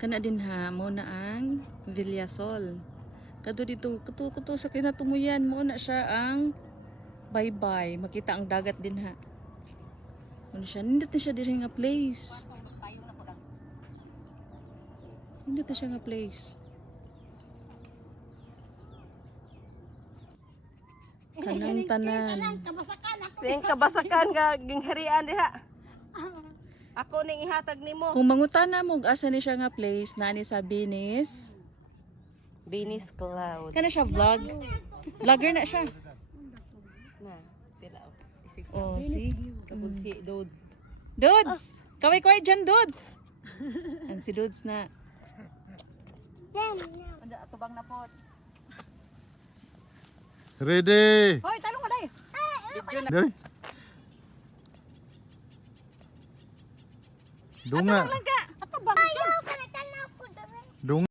Kana din ha, mo na ang Villasol. Kadto dito, kuto sa kinatumuyan mo na siya ang bye-bye. Makita ang dagat din ha. Ano siya? Nindot na siya diri nga place. Nindot na siya nga place. Kanang tanan. Yung kabasakan nga gingharian diha. Ako ning ihatag nimo. Kung mangutana mo asa ni siya nga place, nani sa Binis. Binis Cloud. Kana siya vlog. Vlogger na siya. Na, sila. Isig Oh, si kabog si Dodes. Dudes. Kaway-kaway dyan, Dudes. Ang si Dudes na. Anda atubang na pot. Ready. Hoy, talong ka dai. Video na. Dali. Dunga. Atubang. Ayaw ka na. Dunga.